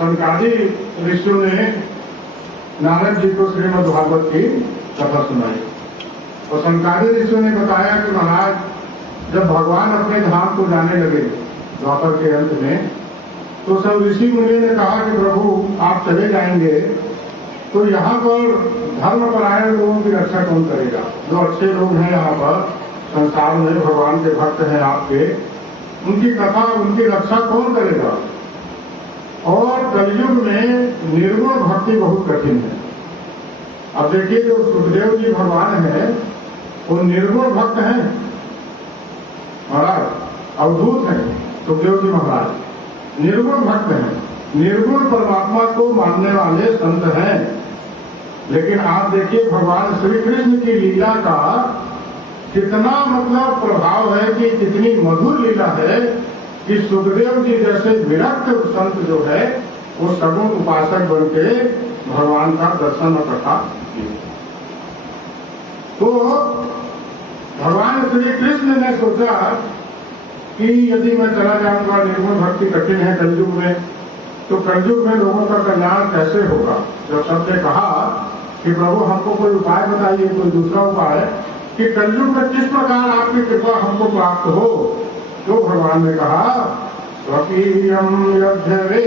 सनकादि ऋषियों ने नारद जी को श्रीमद् भागवत की कथा सुनाई और सनकादि ऋषियों ने बताया कि महाराज जब भगवान अपने धाम को जाने लगे द्वापर के अंत में, तो सब ऋषि मुनि ने कहा कि प्रभु आप चले जाएंगे तो यहाँ पर धर्मपरायण लोगों की रक्षा कौन करेगा? जो अच्छे लोग हैं यहाँ पर संसार में, भगवान के भक्त हैं आपके, उनकी कथा उनकी रक्षा कौन करेगा? और कलयुग में निर्गुण भक्ति बहुत कठिन है। अब देखिए जो सुखदेव जी भगवान है वो निर्गुण भक्त हैं महाराज, अवधूत हैं सुखदेव जी महाराज, निर्गुण भक्त हैं, निर्गुण परमात्मा को मानने वाले संत हैं। लेकिन आप देखिए भगवान श्री कृष्ण की लीला का कितना मतलब प्रभाव है कि कितनी मधुर लीला है कि सुखदेव जी जैसे विरक्त संत जो है वो सगुण उपासक बन के भगवान का दर्शन और कथा किए। तो भगवान श्री कृष्ण ने सोचा कि यदि मैं चला जाऊंगा, निर्गुण भक्ति कठिन है कलयुग में, तो कलयुग में लोगों का कल्याण कैसे होगा? जब सबने कहा कि प्रभु हमको कोई उपाय बताइए, कोई दूसरा उपाय कि कलयुग में किस प्रकार आपकी कृपा हमको प्राप्त हो, तो भगवान ने कहा स्वकीयम यज्ञवे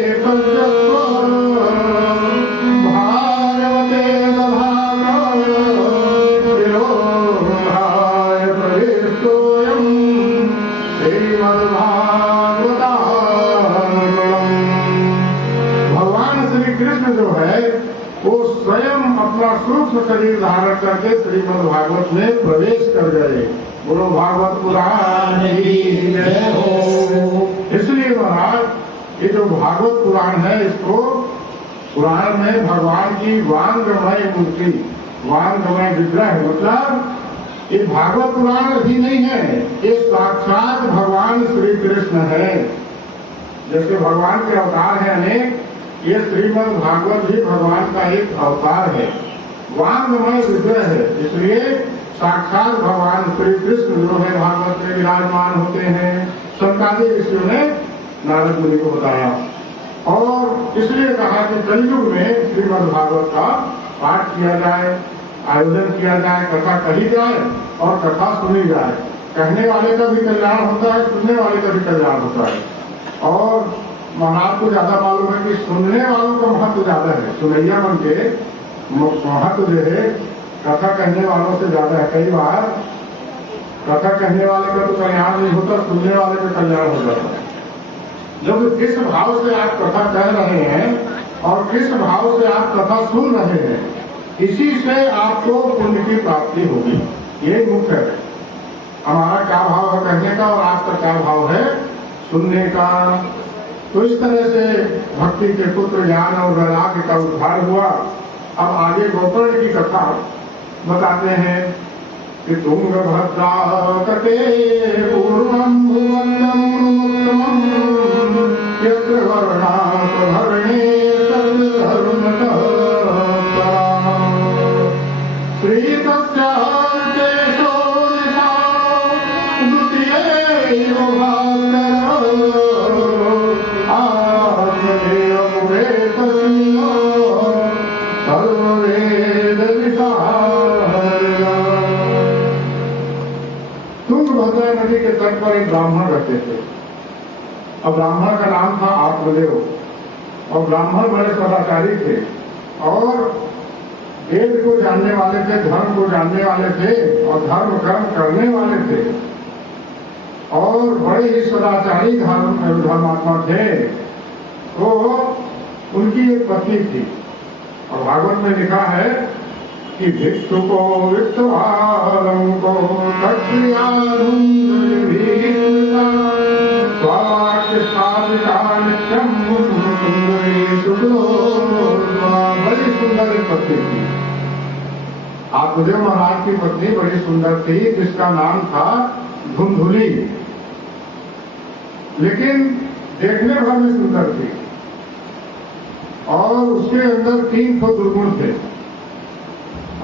भागवते भगवान श्री कृष्ण जो है वो स्वयं अपना सूक्ष्म शरीर धारण करके श्रीमद् भागवत में प्रवेश कर गए। बोलो भागवत पुराण की जय हो। इसलिए महाराज ये जो भागवत पुराण है, इसको पुराण में भगवान की वांगमय मूर्ति, वांगमय विग्रह, मतलब ये भागवत पुराण भी नहीं है, ये साक्षात भगवान श्री कृष्ण है। जैसे भगवान के अवतार हैं अनेक, ये श्रीमद् भागवत भी भगवान का एक अवतार है, वांगमय विग्रह है। इसलिए साक्षात भगवान श्री कृष्ण जो है भागवत में विराजमान होते हैं। सनकादि ऋषियों ने नारद मुनि को बताया और इसलिए कहा कि कलयुग में श्रीमद् भागवत का पाठ किया जाए, आयोजन किया जाए, कथा कही जाए और कथा सुनी जाए। कहने वाले का भी कल्याण होता है, सुनने वाले का भी कल्याण होता है। और महाराज को ज्यादा मालूम है कि सुनने वालों का महत्व ज्यादा है, सुनैया बन के महत्व जो है कथा कहने वालों से ज्यादा है। कई बार कथा कहने वाले का तो कल्याण नहीं होता, सुनने वाले का कल्याण हो जाता है। जब किस भाव से आप कथा कह रहे हैं और किस भाव से आप कथा सुन रहे हैं, इसी से आपको पुण्य की प्राप्ति होगी। ये मुख्य है। हमारा क्या भाव है कहने का और आपका क्या भाव है सुनने का। तो इस तरह से भक्ति के पुत्र ज्ञान और वैराग्य का उद्धार हुआ। अब आगे गोकर्ण की कथा बताते हैं कि तुंगभद्रा तटे पूर्वं भुवनम् यत्र वर्णाभरणे सद्धर्मतः श्रीतस्य देशो दिशा द्वितीयैव भास्करः आत्मदेव मुखे तस्मिन् सर्ववेद विशारदा। तुंगभद्रा नदी के तट पर एक ब्राह्मण रहते थे। अब ब्राह्मण का नाम था आत्मदेव और ब्राह्मण बड़े सदाचारी थे और वेद को जानने वाले थे, धर्म को जानने वाले थे और धर्म कर्म करने वाले थे और बड़े ही सदाचारी धर्मात्मा थे। तो उनकी एक पत्नी थी और भागवत में लिखा है कि भिक्षु को वित्तवारं को बड़ी सुंदर एक पत्नी थी। आत्मदेव महाराज की पत्नी बड़ी सुंदर थी जिसका नाम था धुंधुली, लेकिन देखने भर में सुंदर थी और उसके अंदर 3 दुर्गुण थे।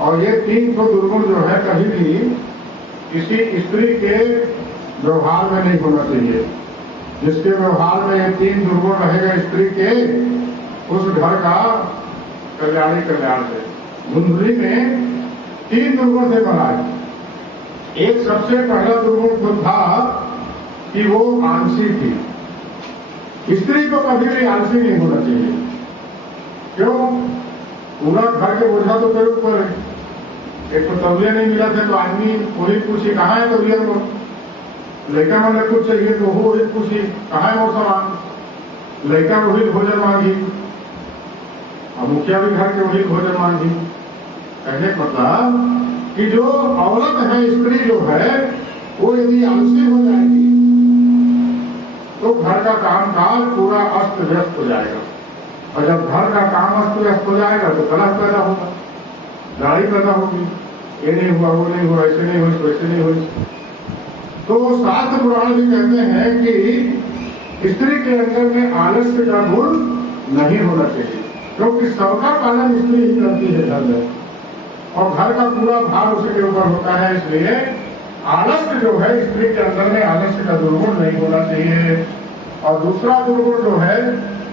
और ये 3 तो दुर्गुण जो है कभी भी किसी स्त्री के व्यवहार में नहीं होना चाहिए। जिसके व्यवहार में ये 3 दुर्गुण रहेगा स्त्री के, उस घर का कल्याणी कल्याण है। धुंधली में 3 दुर्गुण थे महाराज। एक सबसे पहला दुर्गुण तो था कि वो आलसी थी। स्त्री को कभी भी आलसी नहीं होना चाहिए। क्यों? पूरा घर के बोझा तो मेरे ऊपर है। एक तो तौलिया नहीं मिला था तो आदमी वही पूछी कहाँ है तौलिया को, लड़का मैंने कुछ चाहिए तो वो वही पूछी कहाँ है वो सामान, लड़का वही भोजन मांगी और मुखिया भी घर के वही भोजन मांगी। कहने मतलब कि जो औरत है, स्त्री जो है, वो यदि आलसी हो जाएगी तो घर का काम काज पूरा अस्त व्यस्त हो जाएगा। और जब घर का काम अस्त व्यस्त हो जाएगा तो कलह पैदा होगा, लड़ाई पैदा होगी, ये नहीं हुआ, वो नहीं हुआ, ऐसे नहीं हुई, वैसे नहीं हुई। तो शास्त्र पुराण भी कहते हैं कि स्त्री के अंदर में आलस्य का गुण नहीं होना चाहिए, क्योंकि सबका पालन स्त्री ही करती है घर में और घर का पूरा भार उसी के ऊपर होता है। इसलिए आलस्य जो है, स्त्री के अंदर में आलस्य का दुर्गुण नहीं होना चाहिए। और दूसरा दुर्गुण जो है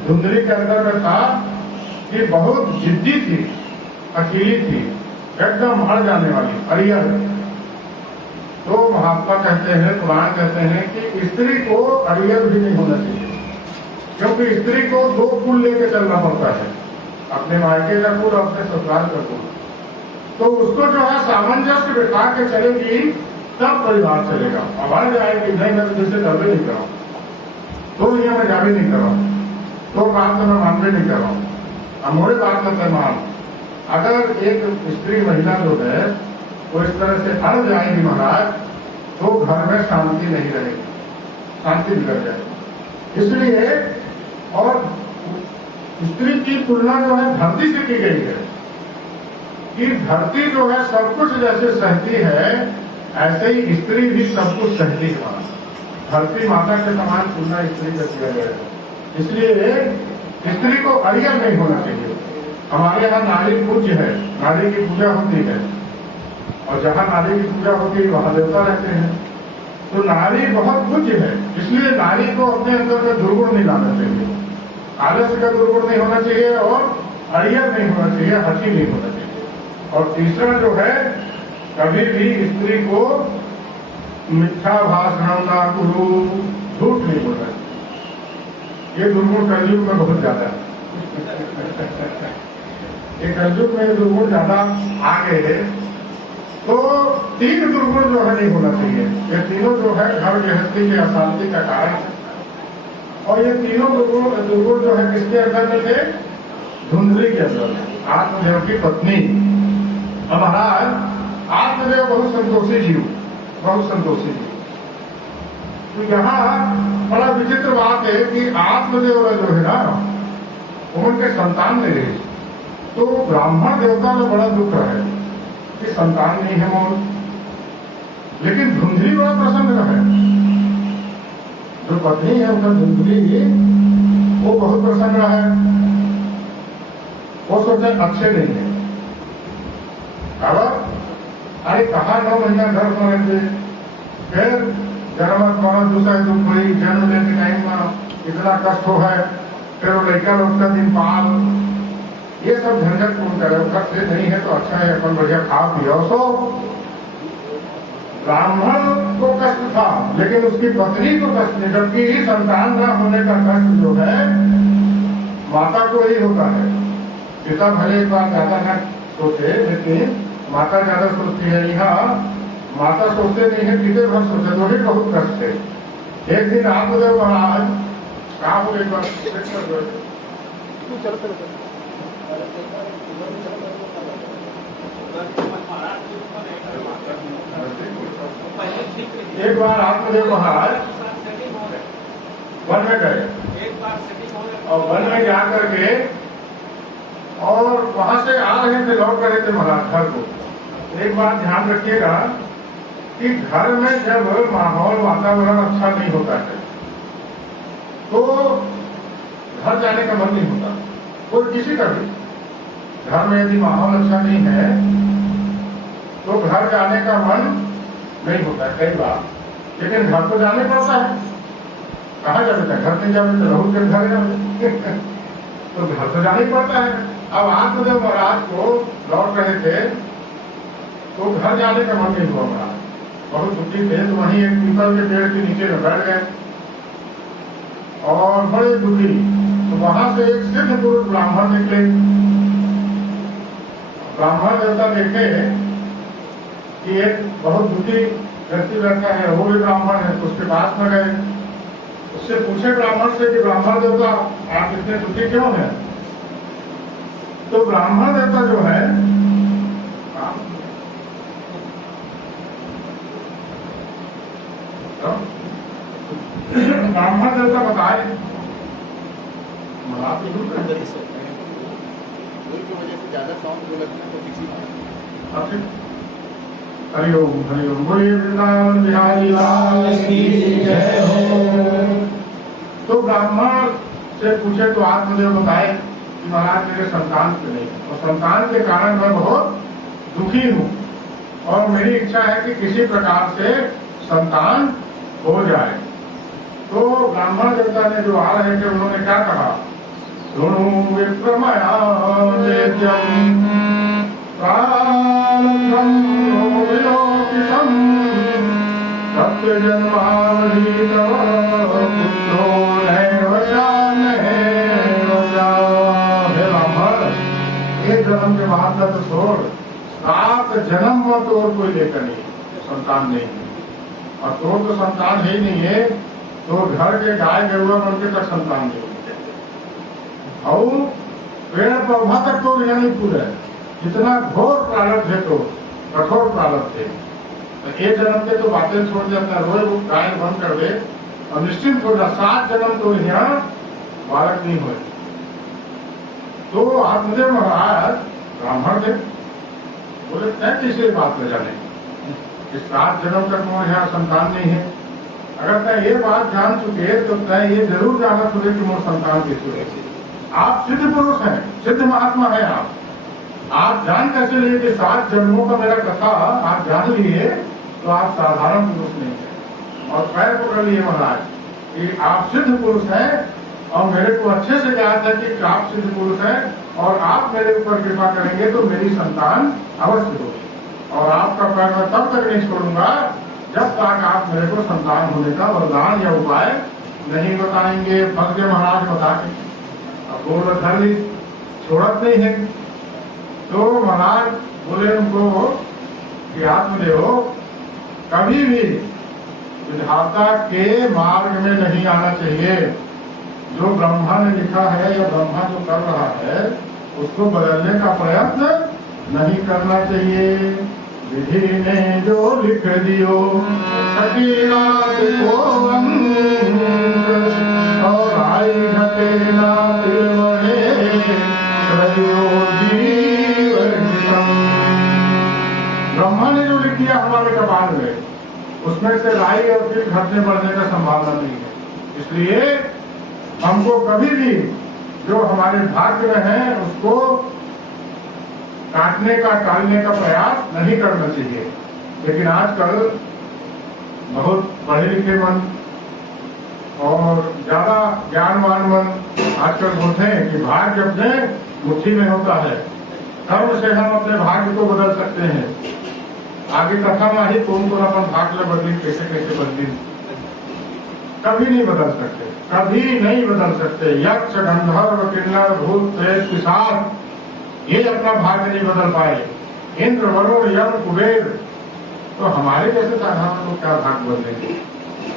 धुंधली के अंदर में था कि बहुत जिद्दी थी, अकेली थी, एकदम हार जाने वाली, अड़ियल। तो महात्मा कहते हैं, पुराण कहते हैं कि स्त्री को अड़ियल भी नहीं होना चाहिए, क्योंकि स्त्री को 2 कुल लेके चलना पड़ता है, अपने मायके का कुल, अपने ससुराल का कुल। तो उसको जो है सामंजस्य बिठा के चलेगी तब परिवार चलेगा। हमारे जाएगी नहीं, मैं जैसे दबे नहीं कराऊँ तो यहाँ मैं जावे नहीं कर रहा हूँ, तो बात तो मैं मानवे नहीं कर रहा हूँ, हमारे बात करते मान। अगर एक स्त्री महिला जो है वो इस तरह से हट जाएगी महाराज, तो घर में शांति नहीं रहेगी, शांति बिगड़ जाएगी। इसलिए और स्त्री की तुलना जो है धरती से की गई है कि धरती जो है सब कुछ जैसे सहती है, ऐसे ही स्त्री भी सब कुछ सहती है। धरती माता के समान तुलना स्त्री का किया गया है। इसलिए स्त्री को अड़ियल नहीं होना चाहिए। हमारे यहाँ नारी पूज्य है, नारी की पूजा होती है, और जहाँ नारी की पूजा होती है वहाँ देवता रहते हैं। तो नारी बहुत पूज्य है, इसलिए नारी को अपने अंदर में दुर्गुण नहीं लाना चाहिए, आलस्य का दुर्गुण नहीं होना चाहिए और अड़ियल नहीं होना चाहिए, हठी नहीं होना चाहिए। और तीसरा जो है, कभी भी स्त्री को मिथ्या भाषण ना करो, झूठ नहीं बोलना। ये दुर्गुण कलयुग में बहुत ज्यादा है। ये कलयुग में दुर्गुण ज्यादा आ गए हैं। तो 3 दुर्गुण जो है नहीं होना चाहिए। ये तीनों जो है घर गृहस्थी के अशांति का कारण है। और ये तीनों दुर्गुण जो है किसके अंदर में थे? धुंधली के अंदर में, आत्मदेव की पत्नी। अब महाराज आत्मदेव बहुत संतोषी जीव, बहुत संतोषी जीव। तो यहाँ बड़ा विचित्र बात है कि आत्मदेव जो है ना, उनके संतान नहीं रही। तो ब्राह्मण देवता में बड़ा दुख है कि संतान नहीं है मोल, लेकिन धुंधली बड़ा प्रसन्न है। जो पत्नी है उनका धुंधली, वो बहुत प्रसन्न है। वो सोचे अच्छे नहीं है। अब अरे कहा 9 महीना घर में रहते, फिर जन्म मरण दूसरा दुख हुई, जन्म लेने टाइम में इतना कष्ट हो है, फिर वो लड़का उसका दिन पाल, ये सब झंझट कौन करे? घर से नहीं है तो अच्छा है, अपन बढ़िया खा पियो। सो ब्राह्मण को कष्ट था, लेकिन उसकी पत्नी को कष्ट नहीं, जबकि संतान न होने का कष्ट जो है माता को ही होता है। पिता भले एक बार ज्यादा न सोचे, लेकिन माता ज्यादा सोचती है। यहाँ माता सोचते नहीं है, पिते भर सोचे, तो ही बहुत कष्ट है। एक दिन आत्मदेव महाराज कहा बोले एक बार आत्मदेव महाराज वन में गए, और वन में जाकर के और वहां से आ रहे थे, लौट रहे थे महाराज घर को। एक बात ध्यान रखिएगा कि घर में जब माहौल वातावरण अच्छा नहीं होता है तो घर जाने का मन नहीं होता, कोई किसी का भी। घर में यदि माहौल अच्छा नहीं है तो घर जाने का मन नहीं होता कई बार, लेकिन घर तो जाने पड़ता है। कहाँ जाते थे? घर नहीं जाते तो रहू के घर जाते तो घर तो जाना ही पड़ता है। अब आत्मदेव महाराज को लौट रहे थे तो घर जाने का मन नहीं हुआ महाराज, बहुत दुखी थे। तो वहीं एक पीपल के पेड़ के नीचे बैठ गए और बड़े दुखी। तो वहां से एक सिद्ध पुरुष ब्राह्मण निकले। ब्राह्मण देवता देखे कि एक बहुत दुखी व्यक्ति बैठा है, वो भी ब्राह्मण है, तो उसके पास में गए। उससे पूछे ब्राह्मण से कि ब्राह्मण देवता आप इतने दुखी क्यों हैं? तो ब्राह्मण देवता जो है ब्राह्मण देवता बताए हरिओम हरिओम बोलिए वृंदावन बिहारी लाल की जय हो। तो ब्राह्मण से पूछे तो आत्मदेव बताए कि महाराज मेरे संतान के नहीं, और संतान के कारण मैं बहुत दुखी हूँ और मेरी इच्छा है कि किसी प्रकार से संतान हो जाए। तो ब्राह्मण देवता ने जो आ रहे थे उन्होंने क्या कहा? सत्य जन्मावधि एक जन्म के बाद तो छोड़, 7 जन्म में तो और कोई लेकर नहीं, संतान नहीं, और तो संतान है ही नहीं है तो घर के गाय गरुआ बन के तक संतान नहीं होते और पेड़ पौधा तक तो नहीं पूरा है। इतना घोर प्रारब्ध है, तो कठोर प्रारब्ध है। तो एक जन्म के तो बातें छोड़ देता, रोज वो गाय बंद कर दे और निश्चिंत हो जा, 7 जन्म तो यहाँ बालक नहीं हुए। तो आत्मदेव महाराज ब्राह्मण थे, बोले तय किसी बात में जाने, 7 जन्म तक वो यहाँ संतान नहीं है। अगर तय ये बात जान चुके तो तय ये जरूर जाना चुके कि मोर संतान किसी है। आप सिद्ध पुरुष हैं, सिद्ध महात्मा है, आप जान कैसे लिए कि 7 जन्मों का मेरा कथा आप जान लिए, तो आप साधारण पुरुष नहीं है। और पैर पकड़ लिए महाराज कि आप सिद्ध पुरुष हैं और मेरे को अच्छे से याद है कि आप सिद्ध पुरुष हैं और आप मेरे ऊपर कृपा करेंगे तो मेरी संतान अवश्य होगी। और आपका पैर मैं तब तक नहीं छोड़ूंगा जब तक आप मेरे को संतान होने का वरदान या उपाय नहीं बताएंगे। भक्त महाराज बता के अब वो धर ली, छोड़त नहीं है। तो महाराज बोले उनको कि आत्मदेव कभी भी विधाता के मार्ग में नहीं आना चाहिए। जो ब्रह्मा ने लिखा है या ब्रह्मा जो कर रहा है उसको बदलने का प्रयत्न नहीं करना चाहिए। विधि ने जो लिख दियो छठी रात को और आई घटे ना ब्रह्मा ने जो लिख दिया हमारे कपाल में, उसमें से राई और फिर घटने बढ़ने का संभावना नहीं है। इसलिए हमको कभी भी जो हमारे भाग्य में है उसको काटने का टालने का प्रयास नहीं करना चाहिए। लेकिन आजकल बहुत पढ़े लिखे मन और ज्यादा ज्ञानवान मन आजकल होते हैं कि भाग्य अपने मुट्ठी में होता है, कर्म से हम अपने भाग्य को बदल सकते हैं। आगे कथा में ही कौन कौन अपन भाग्य बदली कैसे कैसे बदली, कभी नहीं बदल सकते, कभी नहीं बदल सकते। यक्ष गंधर्व किन्नर भूत प्रेत पिशाच ये अपना भाग्य नहीं बदल पाए। इंद्र वरुण यम कुबेर, तो हमारे जैसे साधारण लोग क्या भाग्य बदलेंगे?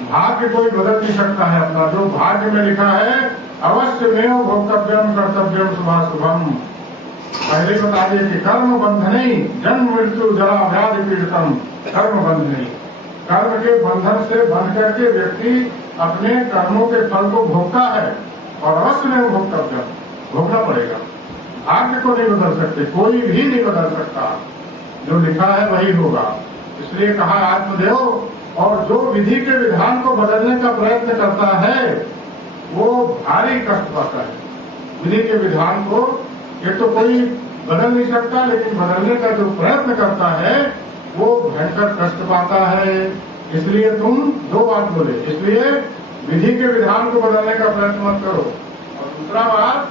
भाग्य कोई बदल नहीं सकता है अपना। जो भाग्य में लिखा है अवश्य में भोक्तव्यम कर्तव्यम शुभाशुभम। पहले बता दिए कि कर्म बंधनी जन्म मृत्यु जरा व्याधि पीड़ितम कर्म बंधनी। कर्म के बंधन से बंध करके व्यक्ति अपने कर्मों के फल को भोगता है और अवश्य में भोक्तव्यम भोगना पड़ेगा। भाग्य को नहीं बदल सकते, कोई भी नहीं बदल सकता। जो लिखा है वही होगा। इसलिए कहा आत्मदेव, और जो विधि के विधान को बदलने का प्रयत्न करता है वो भारी कष्ट पाता है। विधि के विधान को ये तो कोई बदल नहीं सकता, लेकिन बदलने का जो प्रयत्न करता है वो भयंकर कष्ट पाता है। इसलिए तुम दो बात बोले, इसलिए विधि के विधान को बदलने का प्रयत्न मत करो। और दूसरा बात,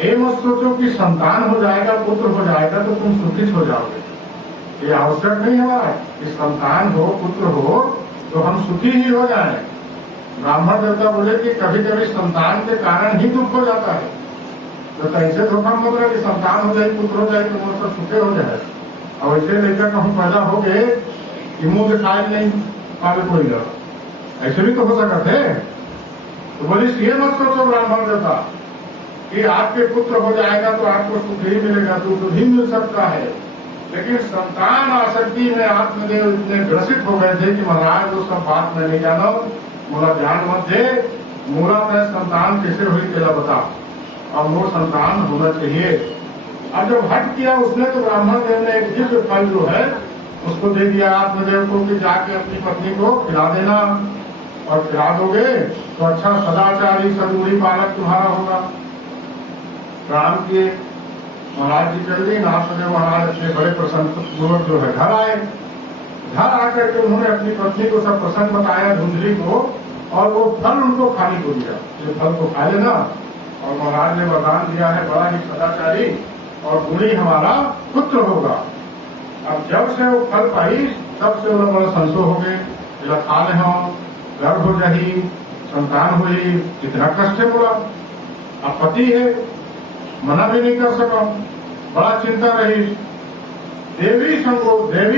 ये मत सोचो कि संतान हो जाएगा, पुत्र हो जाएगा तो तुम सुखित हो जाओगे। ये आवश्यक नहीं है कि संतान हो, पुत्र हो तो हम सुखी ही हो जाएं। ब्राह्मण देवता बोले कि कभी कभी संतान के कारण ही दुख हो जाता है। तो ऐसे धोखा मत रहे कि संतान हो जाए, पुत्र हो जाए तो वो सब सुखे हो जाए। और ऐसे लेकर हम पैदा हो गए कि मुंह दिखाई नहीं पावे कोई लोग, ऐसे भी तो हो सकते है। तो बोले ये मत सोचो ब्राह्मण देवता कि आपके पुत्र हो जाएगा तो आपको सुख ही मिलेगा, दुख भी मिल सकता है। लेकिन संतान आसक्ति में आत्मदेव इतने ग्रसित हो गए थे कि महाराज वो सब बात मैं नहीं जाना, मोला ज्ञान मत दे, मोला मैं संतान कैसे हुई तेरा बता, और वो संतान होना चाहिए। अब जब हट किया उसने तो ब्राह्मण देव ने एक दिव्य फल जो है उसको दे दिया आत्मदेव को कि जाके अपनी पत्नी को खिला देना, और खिला दोगे तो अच्छा सदाचारी सदगुणी बालक तुम्हारा होगा। राम किए, महाराज जी चल गई, आत्मदेव महाराज अपने बड़े प्रसन्न पूर्वक जो है घर आए। घर आकर के उन्होंने अपनी पत्नी को सब प्रसंग बताया, धुंधली को, और वो फल उनको खाने को दिया, ये फल को खा लेना। और महाराज ने वरदान दिया है बड़ा ही सदाचारी और गुणी हमारा पुत्र होगा। अब जब से वो फल पाई तब से वो बड़ा संशय हो गए, जरा खा ले हम, गर्भ हो जाही, संतान हुई, कितना कष्ट है बोला। अब पति है, मना भी नहीं कर सका, बड़ा चिंता रही। देवी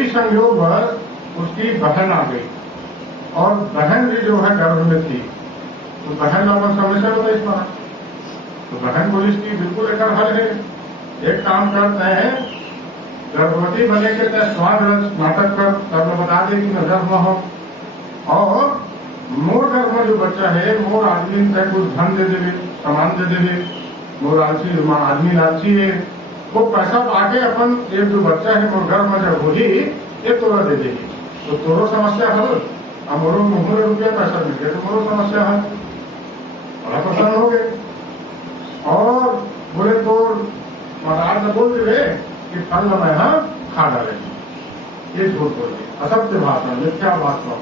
संयोग उसकी बहन आ गई, और बहन भी जो है गर्भ में थी। तो बहन लोगों समस्या बताई इस बार, तो बहन बोली की बिल्कुल एक हल है, एक काम करते हैं, गर्भवती बने के तय स्वाद नाटक कर तब बता दे कि न गर्भ हो, और मोर गर्भ में जो बच्चा है मोर आदमी तय कुछ धन दे देवे, सामान दे देवे, मोर आलसी आदमी लालची है, वो पैसा पाके अपन एक जो बच्चा है मोर गर्भ में जब होगी ये तोरा दे देगी, तो तोरो समस्या हल, अब मोरो मुँह में रुपया पैसा मिल गया तो मोरो समस्या है। बड़ा प्रसन्न हो गए और बोले तो महाराज ने बोल दे कि फल मैं खा डालेंगे, ये झूठ बोल दिए, असत्य भाषण, मिथ्या भाषण।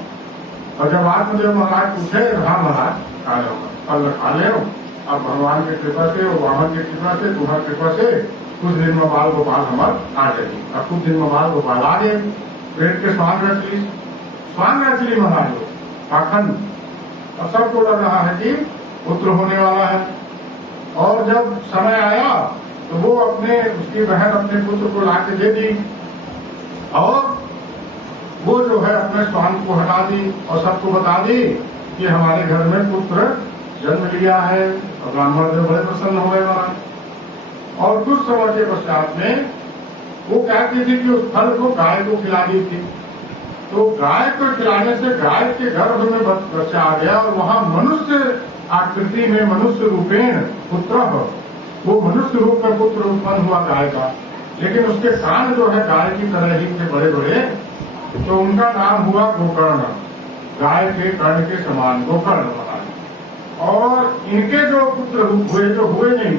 और जब आत्मदेव महाराज पूछे, हाँ महाराज खा लो, फल खा ले, अब भगवान की कृपा से, वाहन की कृपा से, तुम्हारी कृपा से कुछ दिन में बाल गोपाल हमार आ जाएगी। और कुछ दिन में बाल गोपाल आ गए, पेट के स्वांग रच ली महाराज पाखंड, और सबको लग रहा है कि पुत्र होने वाला है। और जब समय आया तो वो उसकी बहन अपने पुत्र को लाके दे दी, और वो जो है अपने स्वांग को हटा दी और सबको बता दी कि हमारे घर में पुत्र जन्म लिया है। और ब्राह्मण देव बड़े प्रसन्न हो गए महाराज। और कुछ समय के पश्चात में वो कहती थी कि उस फल को गाय को खिला दी थी, तो गाय को खिलाने से गाय के गर्भ में बच्चा आ गया, और वहां मनुष्य आकृति में मनुष्य रूपेण पुत्र हो, वो मनुष्य रूप में पुत्र उत्पन्न हुआ गाय का। लेकिन उसके कान जो है गाय की तरह ही थे बड़े बड़े, तो उनका नाम हुआ गोकर्ण, गाय के कर्ण के समान गोकर्ण महाराज। और इनके जो पुत्र हुए जो हुए नहीं,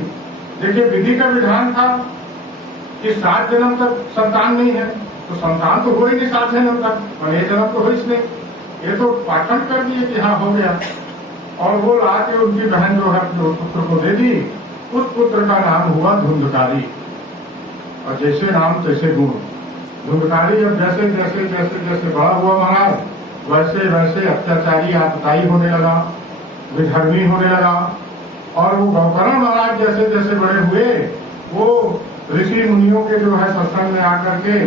देखिए विधि का विधान था कि 7 जन्म तक संतान नहीं है, तो संतान तो हो ही नहीं 7 जन्म तक, और 1 जन्म तो हो इसने, ये तो पाखंड कर दिए कि हाँ हो गया। और वो ला के उनकी बहन जो है अपने पुत्र को दे दी। उस पुत्र का नाम हुआ धुंधकारी, और जैसे नाम तैसे गुण। धुंधकारी अब जैसे जैसे जैसे जैसे बड़ा हुआ महाराज, वैसे वैसे अत्याचारी आतताई होने लगा, विधर्मी होने लगा। और वो गोकर्ण महाराज जैसे जैसे बड़े हुए, वो ऋषि मुनियों के जो है सत्संग में आकर के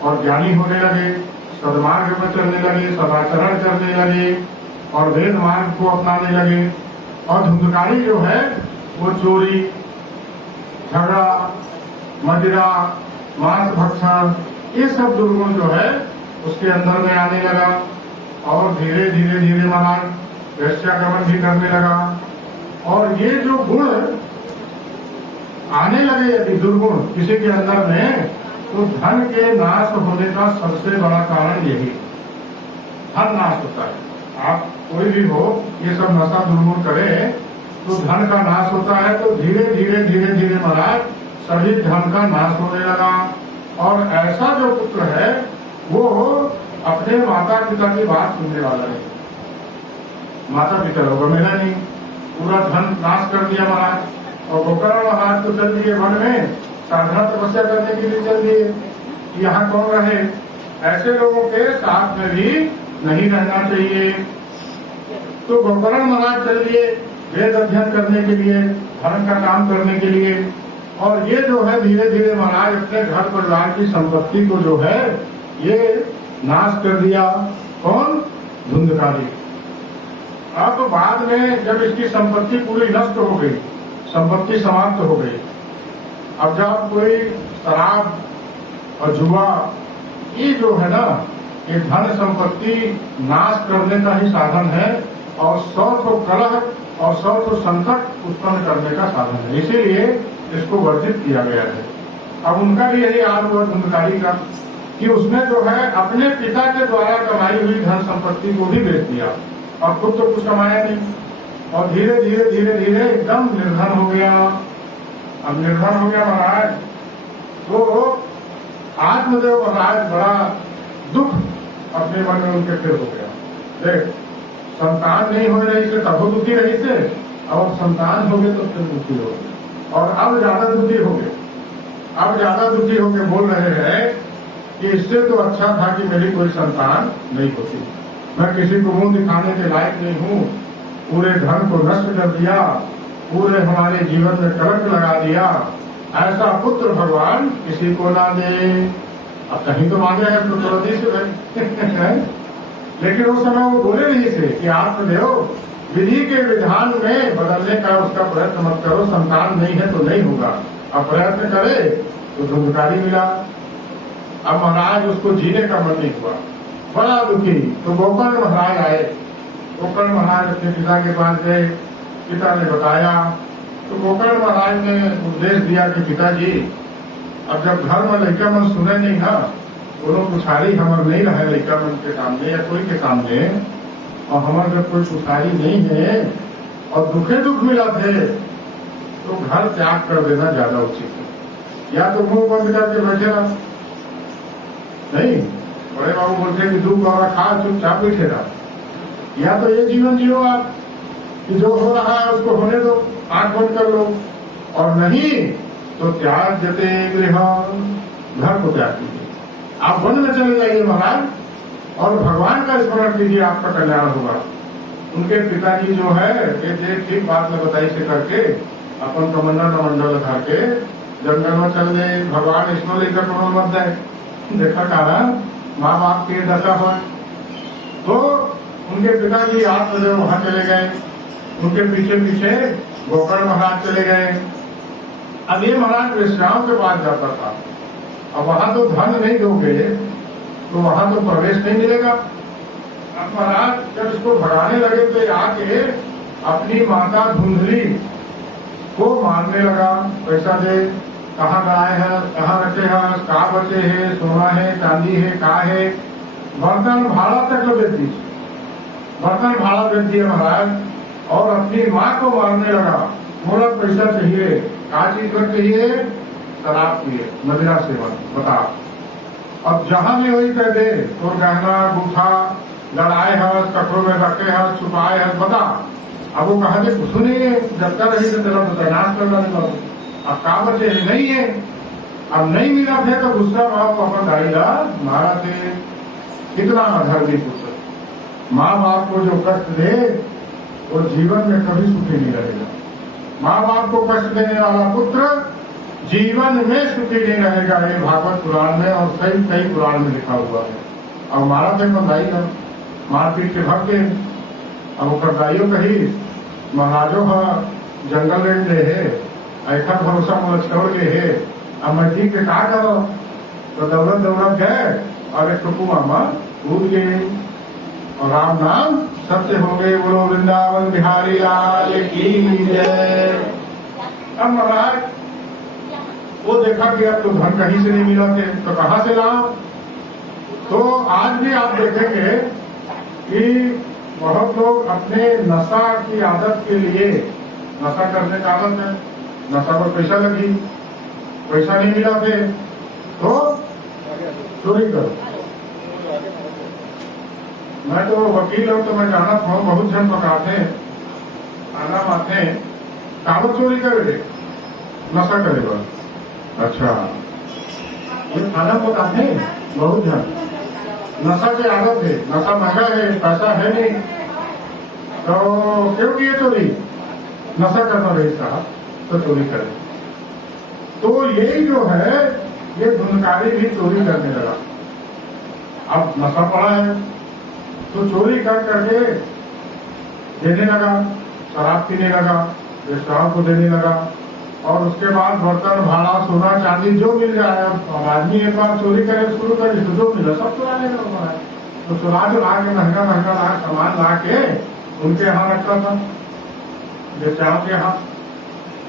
और ज्ञानी होने लगे, सदमार्ग पर चलने लगे, सदाचरण करने लगे, और वेद मार्ग को अपनाने लगे। और धुंधकारी जो है वो चोरी, झगड़ा, मदिरा, मांस भक्षण, ये सब दुर्गुण जो है उसके अंदर में आने लगा। और धीरे धीरे धीरे महाराज वैश्यागमन भी करने लगा। और ये जो गुण आने लगे, यदि दुर्गुण किसी के अंदर में, तो धन के नाश होने का सबसे बड़ा कारण यही, धन नाश होता है। आप कोई भी हो ये सब नशा दुर्गुण करे तो धन का नाश होता है। तो धीरे धीरे धीरे धीरे महाराज सभी धन का नाश होने लगा। और ऐसा जो पुत्र है वो अपने माता पिता की बात सुनने वाला है। माता पिता लोग मेरा नहीं, पूरा धन नाश कर दिया महाराज, और गोकर्ण महाराज तो चल दिए वन में साधना तपस्या करने के लिए चल दिए। यहाँ कौन रहे? ऐसे लोगों के साथ में भी नहीं रहना चाहिए। तो गोकर्ण महाराज चल दिए वेद अध्ययन करने के लिए, धर्म का काम करने के लिए, और ये जो है धीरे धीरे महाराज अपने घर परिवार की संपत्ति को जो है ये नाश कर दिया। कौन? धुंधकारी। अब बाद में जब इसकी संपत्ति पूरी नष्ट हो गई, संपत्ति समाप्त हो गई, अब जब कोई शराब और जुआ ये जो है ना ये धन संपत्ति नाश करने का ही साधन है, और 100 कलह और 100 संकट उत्पन्न करने का साधन है, इसीलिए इसको वर्जित किया गया है। अब उनका भी यही हाल हुआ धुंधकारी का कि उसने जो है अपने पिता के द्वारा कमाई हुई धन संपत्ति को भी बेच दिया, और खुद तो कुछ कमाया नहीं, और धीरे धीरे धीरे धीरे एकदम निर्धन हो गया। अब निर्धन हो गया महाराज तो आत्मदेव महाराज बड़ा दुख अपने मन में उनके फिर हो गया। देख, संतान नहीं हो रही से तब दुखी रही से, और संतान हो गए तो फिर दुखी हो गए, और अब ज्यादा दुखी हो गए। अब ज्यादा दुखी होकर बोल रहे हैं कि इससे तो अच्छा था कि मेरी कोई संतान नहीं होती, मैं किसी को मुंह दिखाने के लायक नहीं हूँ, पूरे धन को नष्ट कर दिया, पूरे हमारे जीवन में कलंक लगा दिया, ऐसा पुत्र भगवान किसी को ना दे। अब कहीं तो मांगे है तो तुरंत से लेकिन उस समय वो बोले नहीं थे कि आत्मदेव विधि के विधान में बदलने का उसका प्रयत्न मत करो, संतान नहीं है तो नहीं होगा। अब प्रयत्न करे तो धुंधकारी मिला। अब महाराज उसको जीने का मन नहीं हुआ, बड़ा दुखी। तो गोकर्ण महाराज आए, गोकर्ण महाराज अपने पिता के पास गए, पिता ने बताया तो गोकर्ण महाराज ने उपदेश दिया कि पिताजी अब जब घर में लड़का मन सुने नहीं ना, दोनों पुछारी हमारे नहीं रहे लड़का मन के सामने या कोई के सामने, और हमारे जब कोई पुछारी नहीं है और दुखे दुख मिला थे तो घर त्याग कर देना ज्यादा उचित है। या तो मुंह बंद करके बैठे रहा, नहीं बड़े बाबू बोलते कि दुख और खा चुपचाप बैठे रहा, या तो ये जीवन जियो आप कि जो हो रहा है उसको होने दो, आंख बंद कर लो, और नहीं तो त्याग देते गृह, घर को त्याग कीजिए, आप वन में चले जाइए महाराज, और भगवान का स्मरण कीजिए, आपका कल्याण होगा। उनके पिताजी जो है ये ठीक बात में बताई से करके अपन कमंडल मंडल उठा के जंगल में चल गए। भगवान इसमें लेकर कमल मत जाए, देखा कहा माँ बाप की दशा हो। तो उनके पिताजी आत्मदेव वहां चले गए, उनके पीछे पीछे गोकर्ण महाराज चले गए। अब ये महाराज वेश्याओं के पास जाता था, अब वहां तो धन नहीं दोगे तो वहां तो प्रवेश नहीं मिलेगा। अब महाराज जब इसको भगाने लगे तो आके अपनी माता धुंधली को मारने लगा, पैसा दे, कहाँ गाय है, कहाँ रखे है, कहाँ बचे है, सोना है, चांदी है, कहा है, बर्तन भाड़ा तक लो देती, बर्तन भाड़ा दे दिए महाराज, और अपनी माँ को मारने लगा। बोला पैसा चाहिए, क्या चीज पर चाहिए? शराब पिए, मदिरा सेवन, बता। अब जहां भी वही कह दे तो गहना गुठा लड़ाए है, कपड़ों में रखे है, छुपाए है, बता। अब वो कहा कुछ नहीं है, जब तक रही तो तेरा तो तैनात करना नहीं। अब कहा बचे नहीं है, अब नहीं मिला थे तो गुस्सा बाप अपन गाड़ी ला मारा थे। कितना अधर्मी पुत्र, माँ बाप को जो कष्ट दे वो जीवन में कभी सुखी नहीं रहेगा। माँ बाप को कष्ट देने वाला पुत्र जीवन में सुखी नहीं रहेगा। ये भागवत पुराण में और कई पुराण में लिखा हुआ है। अब मारा थे बंधाई है, मारपीट के भग गए। अब करदाइयों कही महाराजों का जंगल रेट ले है, ऐसा भरोसा मुझे छोड़ के है, अब मैं ठीक है कहा करो। तो दौलत गए और एक टुकू मामा भूल गए, और राम नाम सत्य हो गए। बोलो वृंदावन बिहारी लाल की जय। अब महाराज वो देखा कि अब तो धन कहीं से नहीं मिला थे, तो कहाँ से लाओ? तो आज भी आप देखेंगे कि बहुत लोग अपने नशा की आदत के लिए, नशा करने का आदत है, नशा पर पैसा लगी, पैसा नहीं मिला थे तो चोरी करो। मैं तो वकील हूँ तो मैं जानत हूँ बहुत जन पकाते खाना माथे कागज चोरी करे नशा करेगा। अच्छा ये खाना पकाते बहुत जन नशा की आदत है, नशा महंगा है, पैसा है नहीं, तो क्यों किए चोरी? नशा करना रही साहब तो चोरी करे। तो यही जो है ये धुंधकारी भी चोरी करने लगा। अब नशा पड़ा है तो चोरी कर करके देने लगा, शराब पीने लगा, रेस्टोरेंट को देने लगा, और उसके बाद बर्तन भाड़ा सोना चांदी जो मिल जाए। अब आदमी एक बार चोरी करे शुरू करे तो जो मिला सब चुराने लगा है। तो चुरा के महंगा महंगा सामान ला के उनके यहाँ रखता था, बेचारों के यहाँ।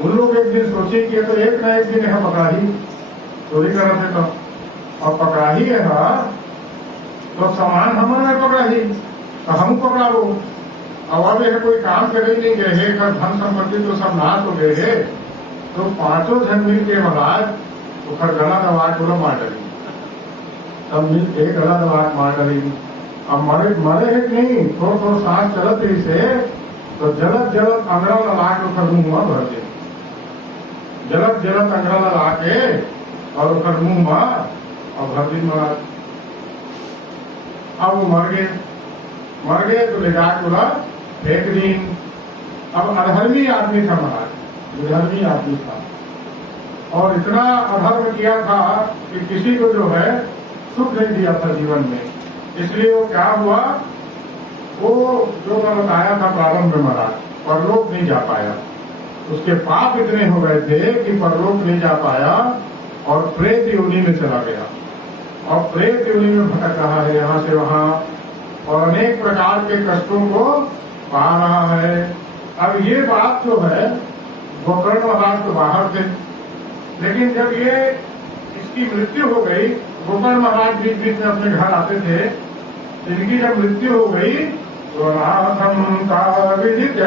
उन लोग एक दिन सोचे कि तो एक न एक दिन यहाँ पकड़ा ही चोरी कर रहे थे, और पकड़ा ही है तो सामान हमारे पकड़ा ही तो हम पकड़ा वो। अब यह कोई काम करे नहीं गए है, धन संपत्ति तो सब नाश हो गए है। तो पांचों जन मिल के महाराज तो फिर गला दबा के मार डाली, सब मिल के गला दबा के मार डाली। अब मरे है कि नहीं, थोड़ा सांस चलत रही से तो जलत अंगड़ा लगा के फिर मुंह भर दे, जलत अंगड़ा लगा के और फिर मुंह और भर दी महाराज। अब वो मर गए तो ले जाके बोला फेंक दी। अब अधर्मी आदमी था महाराज, विधर्मी आदमी था, और इतना अधर्म किया था कि किसी को जो है सुख नहीं दिया था जीवन में। इसलिए वो क्या हुआ, वो जो मैं बताया था प्रारंभ में महाराज, परलोक नहीं जा पाया। उसके पाप इतने हो गए थे कि परलोक नहीं जा पाया और प्रेत योनि में चला गया, और प्रेत योनि में भटक रहा है यहाँ से वहाँ, और अनेक प्रकार के कष्टों को पा रहा है। अब ये बात जो है गोकर्ण महाराज तो बाहर थे, लेकिन जब ये इसकी मृत्यु हो गई, गोकर्ण महाराज बीच बीच में अपने घर आते थे, इनकी जब मृत्यु हो गई तो नाथम का विदित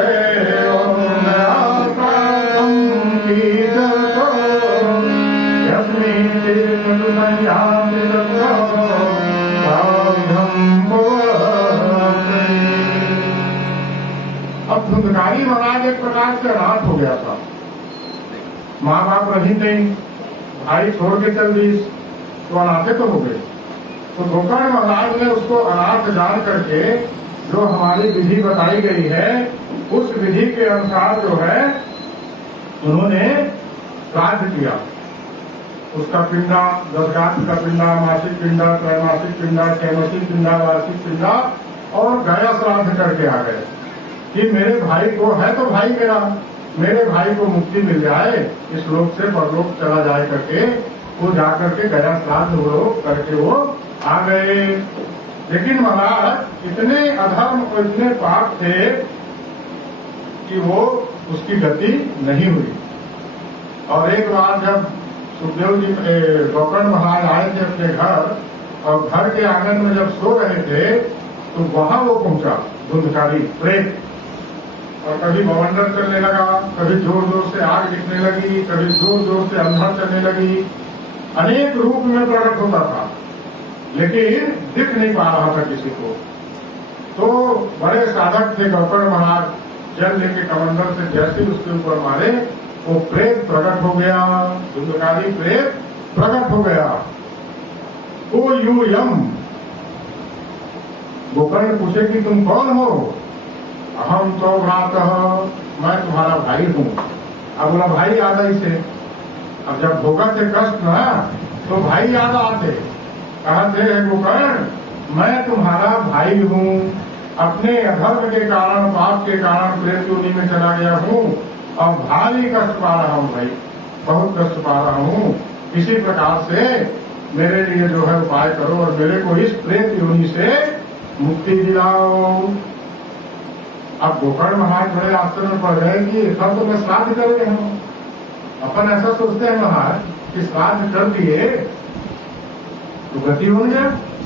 अब धुंधकारी महाराज एक प्रकार से अनाथ हो गया था, माँ बाप रही नहीं, भाई छोड़ के चल दी, तो अनाथे तो हो गए। तो गोकर्ण महाराज ने उसको अनाथ जान करके जो हमारी विधि बताई गई है उस विधि के अनुसार जो है उन्होंने श्राद्ध किया। उसका पिंडा 10 गांठ का पिंडा, मासिक पिंडा, त्रैमासिक पिंडा, छमासिक पिंडा, वार्षिक पिंडा, और गया श्राद्ध करके आ गए कि मेरे भाई को है तो भाई मेरे भाई को मुक्ति मिल जाए, इस लोक से परलोक चला जाए करके वो जाकर के गया श्राद्ध वो करके वो आ गए। लेकिन महाराज इतने अधर्म और इतने पाप थे कि वो उसकी गति नहीं हुई। और एक बार जब सुखदेव जी गोकर्ण महाराज आए थे अपने घर, और घर के आंगन में जब सो रहे थे तो वहां वो पहुंचा धुंधकारी प्रेत, और कभी बवंडर चलने लगा, कभी जोर जोर से आग दिखने लगी, कभी जोर जोर से अंधा चलने लगी, अनेक रूप में प्रकट होता था, लेकिन दिख नहीं पा रहा था किसी को। तो बड़े साधक थे गोकर्ण महाराज, जल लेके कमंडल से जैसे उसके ऊपर मारे वो प्रेत प्रकट हो गया, धुंधकारी प्रेत प्रकट हो गया। ओ यू यम, गोकर्ण पूछे कि तुम कौन हो? हम तो भ्रातः, मैं तुम्हारा भाई हूँ। अब बोला भाई याद आई से, अब जब भोगा थे कष्ट ना तो भाई याद आते, कहते हैं गोकर्ण मैं तुम्हारा भाई हूँ, अपने अधर्म के कारण पाप के कारण प्रेत योनि में चला गया हूँ और भारी कष्ट पा रहा हूँ भाई, बहुत कष्ट पा रहा हूँ, किसी प्रकार से मेरे लिए जो है उपाय करो और मेरे को इस प्रेत योनि से मुक्ति दिलाओ। अब गोकर्ण महाराज बड़े आश्चर्य में पड़ गए कि सब तो मैं श्राद्ध कर रहे हूँ। अपन ऐसा सोचते हैं महाराज कि श्राद्ध कर दिए तो गति हो गया,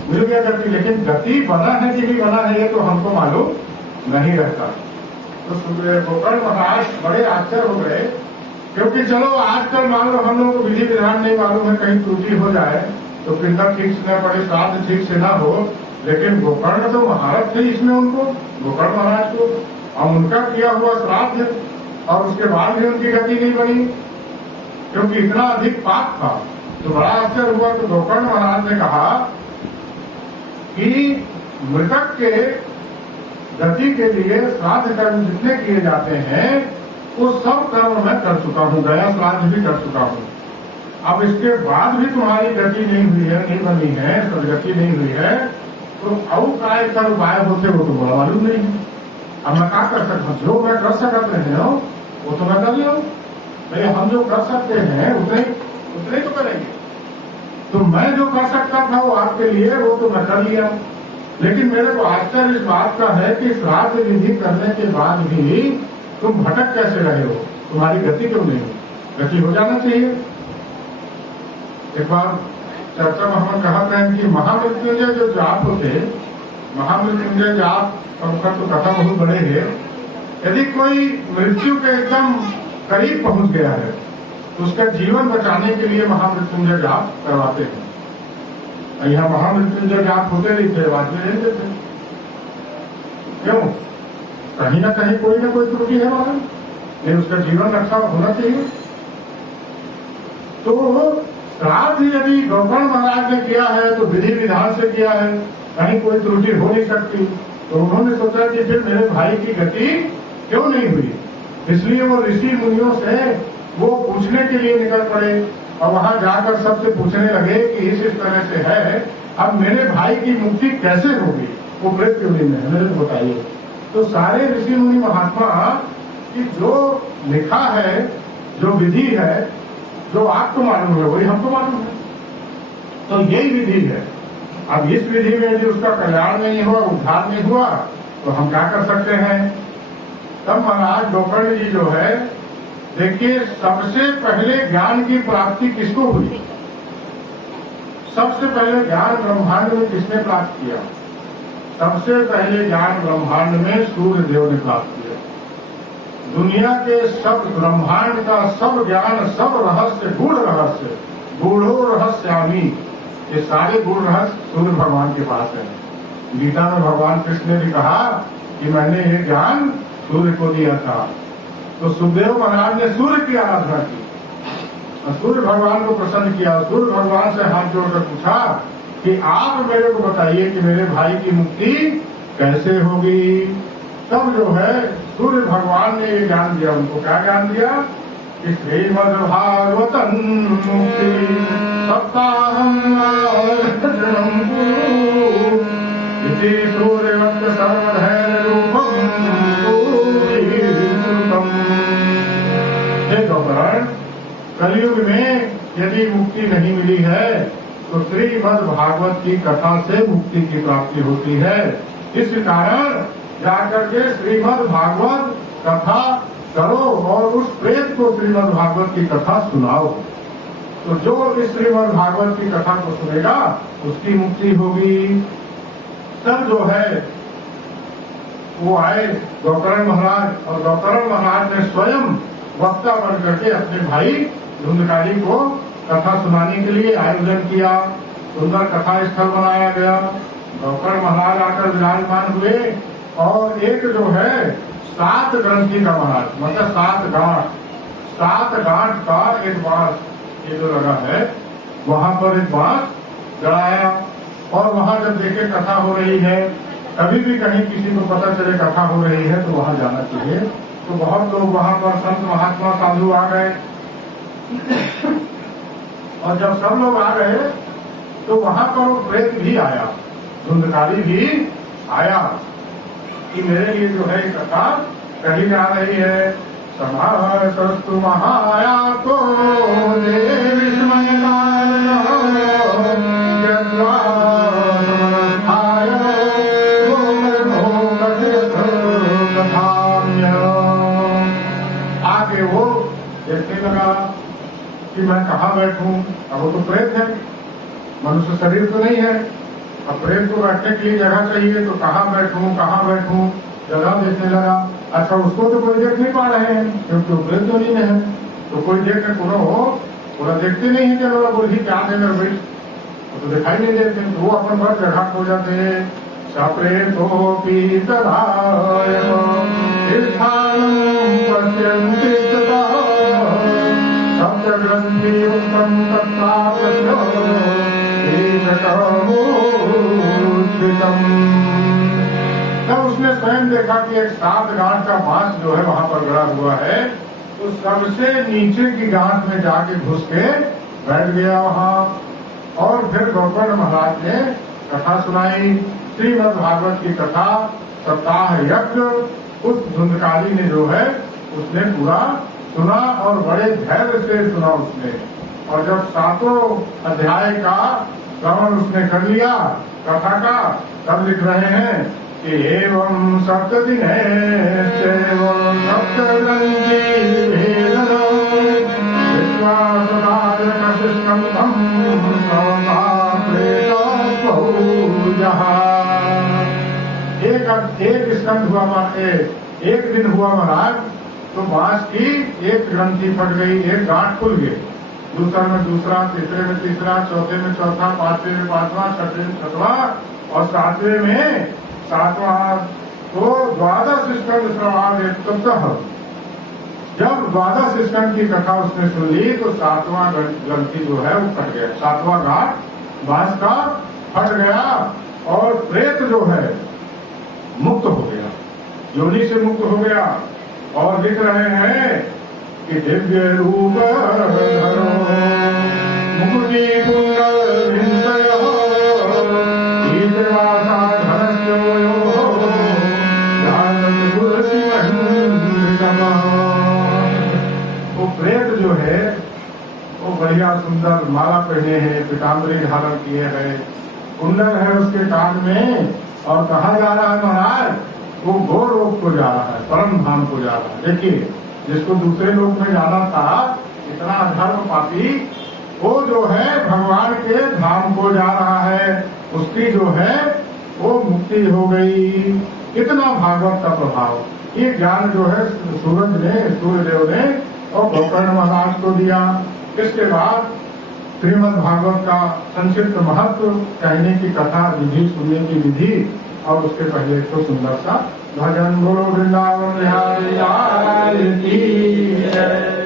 मिल गया गति, लेकिन गति बना है कि नहीं बना है ये तो हमको मालूम नहीं रहता। तो गोकर्ण महाराज बड़े आश्चर्य हो गए, क्योंकि चलो आजकल मान लो हम लोग को विधि विधान नहीं मालूम है, कहीं त्रुटि हो जाए तो पिंडा ठीक से न पड़े, श्राद्ध ठीक से ना हो, लेकिन गोकर्ण तो महारत थी इसमें उनको, गोकर्ण महाराज को, और उनका किया हुआ श्राद्ध और उसके बाद भी उनकी गति नहीं बनी क्योंकि इतना अधिक पाप था। तो बड़ा आश्चर्य हुआ। तो गोकर्ण महाराज ने कहा कि मृतक के गति के लिए श्राद्ध कर्म जितने किए जाते हैं वो सब कर्म मैं कर चुका हूँ, गया श्राद्ध भी कर चुका हूँ। अब इसके बाद भी तुम्हारी गति नहीं हुई है, नहीं बनी है, सदगति नहीं हुई है, तो और काय कर उपाय होते वो तो बड़ा मालूम नहीं है। अब मैं क्या कर सकता हूँ? जो मैं कर सकते हैं वो तो मैं कर लिया। भाई हम जो कर सकते हैं उतने तो करेंगे। तो मैं जो कर सकता था वो आपके लिए वो तो मैं कर लिया, लेकिन मेरे को आश्चर्य इस बात का है कि श्राद्ध विधि करने के बाद भी तुम भटक कैसे रहे हो, तुम्हारी गति क्यों नहीं हो? गति हो जाना चाहिए। एक बार चर्चा में हम कहते हैं कि महामृत्युंजय जो जाप होते, महामृत्युंजय जाप सबका तो कथा बहुत बड़े है। यदि कोई मृत्यु के एकदम करीब पहुंच गया है तो उसका जीवन बचाने के लिए महामृत्युंजय जाप करवाते हैं। यहाँ महामृत्युंजय जाप होते नहीं थे, बाद में रहते थे। क्यों? कहीं ना कहीं कोई ना कोई त्रुटि है वहां, नहीं उसका जीवन रक्षा होना चाहिए। तो श्राद्ध यदि गोकर्ण महाराज ने किया है तो विधि विधान से किया है, कहीं कोई त्रुटि हो नहीं सकती। तो उन्होंने सोचा कि फिर मेरे भाई की गति क्यों नहीं हुई, इसलिए वो ऋषि मुनियों से वो पूछने के लिए निकल पड़े और वहां जाकर सबसे पूछने लगे कि इस तरह से है, अब मेरे भाई की मुक्ति कैसे होगी, वो मृत्यु में है, मेरे को बताइए। तो सारे ऋषि मुनि महात्मा कि जो लिखा है, जो विधि है, जो आपको मालूम है वही हमको मालूम है, तो यही विधि है। अब इस विधि में यदि उसका कल्याण नहीं हुआ, उद्धार नहीं हुआ, तो हम क्या कर सकते हैं? तब महाराज गोकर्ण जी जो है, देखिए सबसे पहले ज्ञान की प्राप्ति किसको हुई? सबसे पहले ज्ञान ब्रह्मांड में किसने प्राप्त किया? सबसे पहले ज्ञान ब्रह्मांड में सूर्य देव ने प्राप्त किया। दुनिया के सब ब्रह्मांड का सब ज्ञान, सब रहस्य, गूढ़ रहस्य, गूढ़ो रहस्यामी, ये सारे गूढ़ रहस्य सूर्य भगवान के पास है। गीता में भगवान कृष्ण ने भी कहा कि मैंने ये ज्ञान सूर्य को दिया था। तो सुखदेव महाराज ने सूर्य की आराधना की और सूर्य भगवान को प्रसन्न किया। सूर्य भगवान से हाथ जोड़कर पूछा कि आप मेरे को बताइए कि मेरे भाई की मुक्ति कैसे होगी। तब जो है सूर्य भगवान ने ये ज्ञान दिया। उनको क्या ज्ञान दिया कि श्रीमद् भागवतम मुक्ति सप्ताहम सूर्यवंत सर्वधैर्य रूपम। हे गोकर्ण, कलयुग में यदि मुक्ति नहीं मिली है तो श्रीमद् भागवत की कथा से मुक्ति की प्राप्ति होती है। इस कारण जाकर के श्रीमद् भागवत कथा करो और उस प्रेत को श्रीमद् भागवत की कथा सुनाओ। तो जो इस श्रीमद् भागवत की कथा को सुनेगा उसकी मुक्ति होगी। तब जो है वो आए गोकर्ण महाराज, और गोकर्ण महाराज ने स्वयं वक्ता बन करके अपने भाई धुंधकारी को कथा सुनाने के लिए आयोजन किया। सुंदर कथा स्थल बनाया गया। गोकर्ण महाराज आकर विराजमान हुए और एक जो है 7 ग्रंथि का महाराज, मतलब 7 गांठ का एक बांस ये जो लगा है वहां पर एक बांस जड़ाया। और वहां जब देखे कथा हो रही है, कभी भी कहीं किसी को पता चले कथा हो रही है तो वहां जाना चाहिए। तो बहुत लोग वहां पर संत महात्मा साधु आ गए और जब सब लोग आ गए तो वहां पर वो प्रेत भी आया, धुंधकारी भी आया कि मेरे लिए जो है कथा कही जा रही है। समास्तु महाया को विस्मय आगे वो देखने लगा कि मैं कहाँ बैठूं। अब वो तो प्रेत है, मनुष्य शरीर तो नहीं है। अब प्रेत को बैठने के लिए जगह चाहिए, तो कहाँ बैठूं जगह देखने लगा। अच्छा, उसको तो कोई देख नहीं पा रहे हैं क्योंकि वो प्रेत तो नहीं है। तो कोई देख के पूरा देखते नहीं है कि बोली क्या देने बैठ। तो दिखाई नहीं देते, वो अपन भर जगह हो जाते हैं। सप्रेतो पीतराय स्थानं पश्यन्ति तथा सप्तग्रन्थि उत्तम तत्तापस्योदितम्। तब उसने स्वयं देखा कि एक 7 गांठ का बांस जो है वहां पर गड़ा हुआ है, तो सबसे नीचे की गांठ में जाके घुस के बैठ गया वहां। और फिर गोकर्ण महाराज ने कथा सुनाई, श्रीमद् भागवत की कथा, सप्ताह यज्ञ। उस धुंधकारी ने जो है उसने पूरा सुना और बड़े धैर्य से सुना उसने। और जब 7 अध्याय का श्रवण उसने कर लिया कथा का, तब लिख रहे हैं कि एवं सप्तदिने चैवं सप्तग्रन्थि भेदनम् विश्वासराजकशिष्कन्धम् सवताप्रेतबहुजः। एक स्कंध हुआ एक दिन हुआ महाराज, तो बांस की एक ग्रंथि फट गई, एक गांठ खुल गई। दूसरा में दूसरा, तीसरे में तीसरा, चौथे में चौथा, पांचवे में पांचवा, छठवें में छठवा और सातवें में सातवां। तो 12 स्कंध श्रवण। जब 12 स्कंध की कथा उसने सुन ली तो 7वां ग्रंथि जो है वो फट गया, 7वां गांठ बांस का फट गया और प्रेत जो है मुक्त हो गया, योनि से मुक्त हो गया। और लिख रहे हैं कि दिव्य रूप धरो मुकुटि कुंडल हिंसयो ईतवासा धनस्योयो जानत तुलसी महिन्द्रितमः। वो प्रेत जो है वो बढ़िया सुंदर माला पहने हैं, पीताम्बरी धारण किए हैं, कुंडल है उसके कान में। और कहा जा रहा है महाराज, वो घोर लोक को जा रहा है, परम धाम को जा रहा है। देखिए, जिसको दूसरे लोक में जाना था, इतना अधर्म पापी, वो जो है भगवान के धाम को जा रहा है, उसकी जो है वो मुक्ति हो गई। कितना भागवत का प्रभाव, ये ज्ञान जो है सूर्यदेव ने और गोकर्ण महाराज को दिया। इसके बाद श्रीमद् भागवत का संक्षिप्त महत्व, कहने की कथा, विधि, सुनने की विधि, और उसके पहले तो सुंदर सा भजन। बोलो वृंदावन बिहारी लाल की जय।